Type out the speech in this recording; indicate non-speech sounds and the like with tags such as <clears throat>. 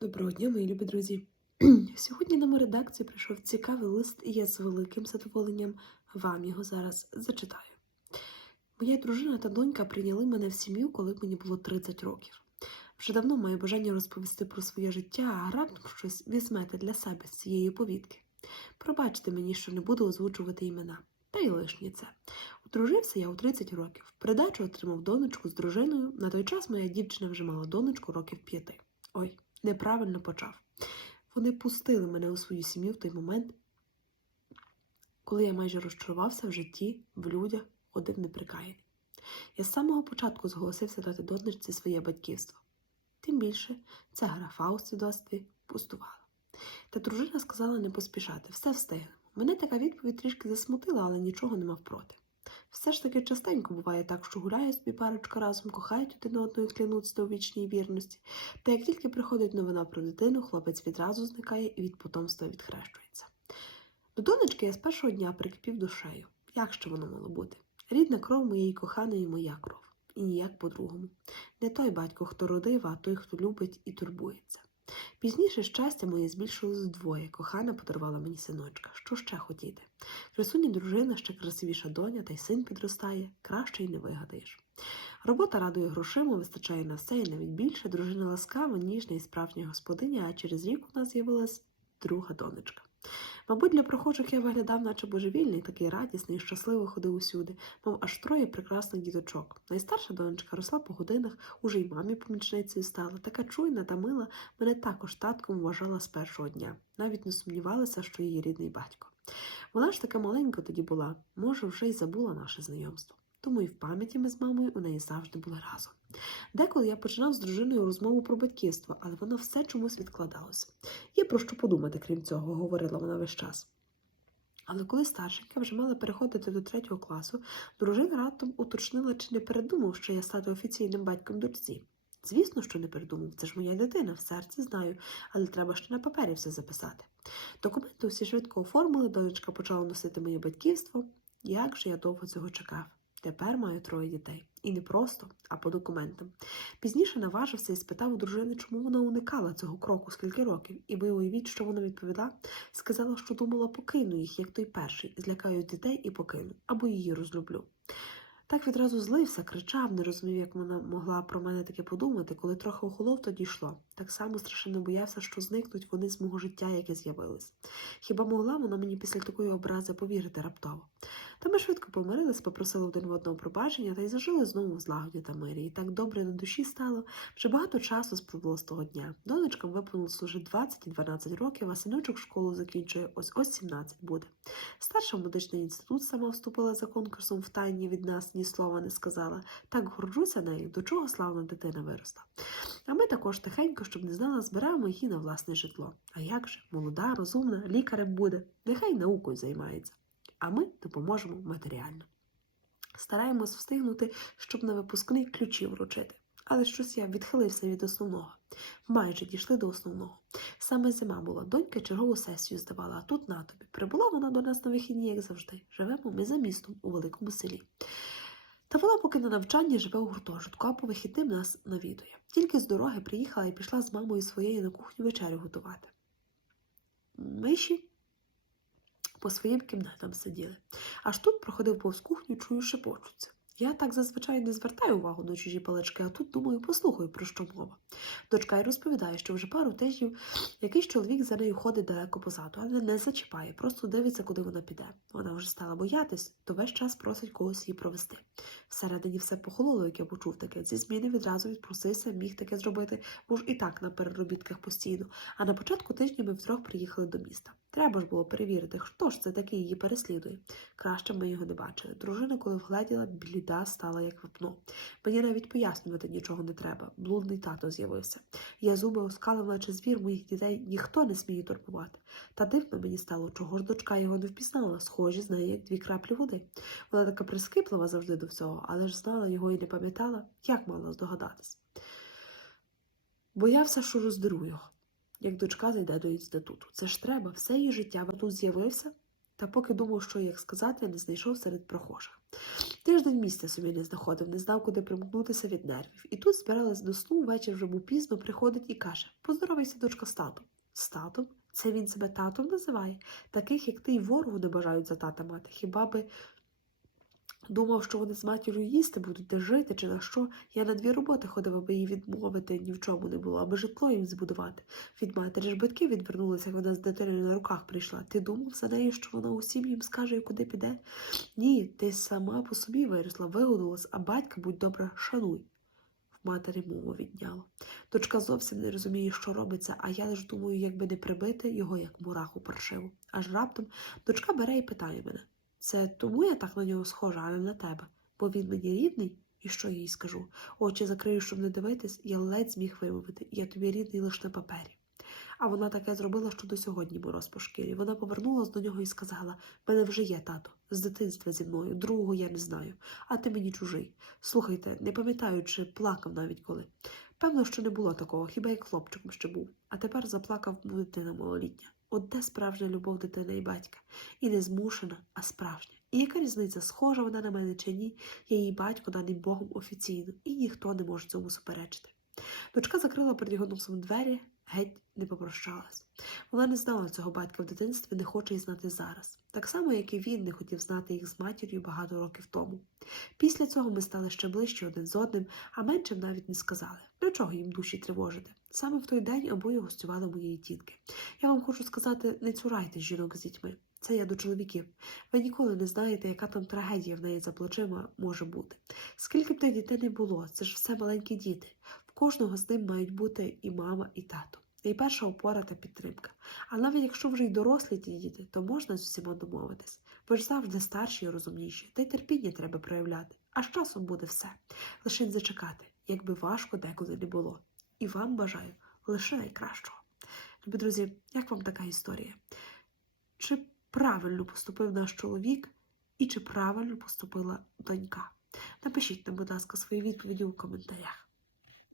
Доброго дня, мої любі друзі. <clears throat> Сьогодні на мою редакцію прийшов цікавий лист, і я з великим задоволенням вам його зараз зачитаю. Моя дружина та донька прийняли мене в сім'ю, коли мені було 30 років. Вже давно маю бажання розповісти про своє життя, а раптом щось візьмете для себе з цієї повідки. Пробачте мені, що не буду озвучувати імена. Та й лишнє це. Одружився я у 30 років. Придачу отримав донечку з дружиною. На той час моя дівчина вже мала донечку років п'яти. Ой, неправильно почав. Вони пустили мене у свою сім'ю в той момент, коли я майже розчарувався в житті, в людях, один неприкаяний. Я з самого початку зголосився дати донечці своє батьківство. Тим більше ця графа у свідоцтві пустувала. Та дружина сказала не поспішати, все встигнемо. Мене така відповідь трішки засмутила, але нічого не мав проти. Все ж таки частенько буває так, що гуляє собі парочка разом, кохають один одного і клянуться у вічній вірності. Та як тільки приходить новина про дитину, хлопець відразу зникає і від потомства відхрещується. До донечки я з першого дня прикипів душею. Як ще воно мало бути? Рідна кров моєї коханої моя кров. І ніяк по-другому. Не той батько, хто родив, а той, хто любить і турбується. Пізніше щастя моє збільшилось вдвоє. Кохана подарувала мені синочка. Що ще хотіти? Красуні дружина, ще красивіша доня, та й син підростає, краще й не вигадаєш. Робота радує грошима, вистачає на все і навіть більше. Дружина ласкава, ніжна і справжня господиня, а через рік у нас з'явилась друга донечка. Мабуть, для прохожих я виглядав, наче божевільний, такий радісний, щасливо ходив усюди, мав аж троє прекрасних діточок. Найстарша донечка росла по годинах, уже й мамі помічницею стала. Така чуйна та мила мене також татком вважала з першого дня. Навіть не сумнівалася, що її рідний батько. Вона ж така маленька тоді була, може, вже й забула наше знайомство. Тому і в пам'яті ми з мамою у неї завжди були разом. Деколи я починав з дружиною розмову про батьківство, але воно все чомусь відкладалося. Є про що подумати, крім цього, говорила вона весь час. Але коли старшенька вже мала переходити до третього класу, дружина раптом уточнила, чи не передумав, що я стати офіційним батьком дочці. Звісно, що не передумав, це ж моя дитина, в серці знаю, але треба ще на папері все записати. Документи всі швидко оформили, донечка почала носити моє батьківство. Як же я довго цього чекав? Тепер маю троє дітей. І не просто, а по документам. Пізніше наважився і спитав у дружини, чому вона уникала цього кроку скільки років, і ви уявіть, що вона відповіла, сказала, що думала, покину їх, як той перший, злякаю дітей і покину, або її розлюблю. Так відразу злився, кричав, не розумів, як вона могла про мене таке подумати, коли трохи охолов, то дійшло. Так само страшенно боявся, що зникнуть вони з мого життя, яке з'явилось. Хіба могла вона мені після такої образи повірити раптово? Та ми швидко помирились, попросили один в одного пробачення та й зажили знову в злагоді та мирі. І так добре на душі стало. Вже багато часу спливло з того дня. Донечкам виповнилось уже 20 і 12 років, а синочок школу закінчує ось ось 17 буде. Старша медичний інститут сама вступила за конкурсом в тайні від нас, ні слова не сказала. Так горджуся нею, до чого славна дитина виросла. А ми також тихенько, щоб не знала, збираємо її на власне житло. А як же? Молода, розумна, лікарем буде, нехай наукою займається. А ми допоможемо матеріально. Стараємось встигнути, щоб на випускний ключі вручити. Але щось я відхилився від основного. Майже дійшли до основного. Саме зима була, донька чергову сесію здавала, а тут на тобі. Прибула вона до нас на вихідні, як завжди. Живемо ми за містом у великому селі. Та вона поки на навчанні живе у гуртожитку, а по вихідним нас навідує. Тільки з дороги приїхала і пішла з мамою своєю на кухню вечерю готувати. Миші по своїм кімнатам сиділи. Аж тут проходив повз кухню, чую, шепочуться. Я так зазвичай не звертаю увагу на чужі палички, а тут думаю, послухаю, про що мова. Дочка й розповідає, що вже пару тижнів якийсь чоловік за нею ходить далеко позаду, але не зачіпає, просто дивиться, куди вона піде. Вона вже стала боятись, то весь час просить когось її провести. Всередині все похололо, як я почув таке. Зі зміни відразу відпросився, міг таке зробити, бо ж і так на переробітках постійно. А на початку тижня ми втрьох приїхали до міста. Треба ж було перевірити, хто ж це такий її переслідує. Краще ми його не бачили. Дружина, коли вгледіла, бліда стала як вапно. Мені навіть пояснювати нічого не треба. Блудний тато з'явився. Я зуби оскалив, наче звір моїх дітей ніхто не сміє турбувати. Та дивно мені стало, чого ж дочка його не впізнала, схожі з нею, як дві краплі води. Вона така прискіплива завжди до всього, але ж знала його і не пам'ятала, як мала здогадатись. Боявся, що роздеру його як дочка зайде до інституту. Це ж треба, все її життя. Він тут з'явився, Та поки думав, що як сказати, не знайшов серед прохожих. Тиждень місця собі не знаходив, не знав, куди примкнутися від нервів. І тут збиралась до сну, вечір вже був пізно, приходить і каже: Поздоровайся, дочка, з татом. З татом? Це він себе татом називає. Таких, як ти, й ворогу не бажають за тата мати. Хіба би думав, що вони з матір'ю їсти будуть, де жити, чи на що? Я на дві роботи ходив, аби її відмовити ні в чому не було, аби житло їм збудувати. Від матері ж батьки відвернулися, як вона з дитиною на руках прийшла. Ти думав за нею, що вона усім їм скаже, куди піде? Ні, ти сама по собі виросла, вигодилась, а батька, будь добра, шануй. В матері мову відняло. Дочка зовсім не розуміє, що робиться, а я лиш думаю, як би не прибити його, як мураху паршиву. Аж раптом дочка бере і питає мене це тому я так на нього схожа, а не на тебе, бо він мені рідний, і що я їй скажу? Очі закрию, щоб не дивитись, я ледь зміг вимовити, я тобі рідний лише на папері. А вона таке зробила, що до сьогодні мороз по шкірі. Вона повернулась до нього і сказала: мене вже є тато, з дитинства зі мною, другого я не знаю, а ти мені чужий. Слухайте, не пам'ятаю, чи плакав навіть коли. Певно, що не було такого, хіба як хлопчиком ще був. А тепер заплакав дитина малолітня. От де справжня любов дитини і батька? І не змушена, а справжня. І яка різниця, схожа вона на мене чи ні, я її батько даний Богом офіційно, і ніхто не може цьому суперечити. Дочка закрила перед його носом двері, геть не попрощалась. Вона не знала цього батька в дитинстві, не хоче й знати зараз. Так само, як і він не хотів знати їх з матір'ю багато років тому. Після цього ми стали ще ближче один з одним, а меншим навіть не сказали. До чого їм душі тривожити? Саме в той день обоє гостювали моєї тітки. Я вам хочу сказати, не цурайте жінок з дітьми. Це я до чоловіків. Ви ніколи не знаєте, яка там трагедія в неї за плечима може бути. Скільки б тих дітей не було, це ж все маленькі діти. Кожного з ним мають бути і мама, і тато. Найперша опора та підтримка. А навіть якщо вже й дорослі ті діти, то можна з усіма домовитись. Ви ж завжди старші і розумніші, та й терпіння треба проявляти. А з часом буде все. Лише зачекати, якби важко декуди не було. І вам бажаю лише найкращого. Любі друзі, як вам така історія? Чи правильно поступив наш чоловік і чи правильно поступила донька? Напишіть нам, будь ласка, свої відповіді у коментарях.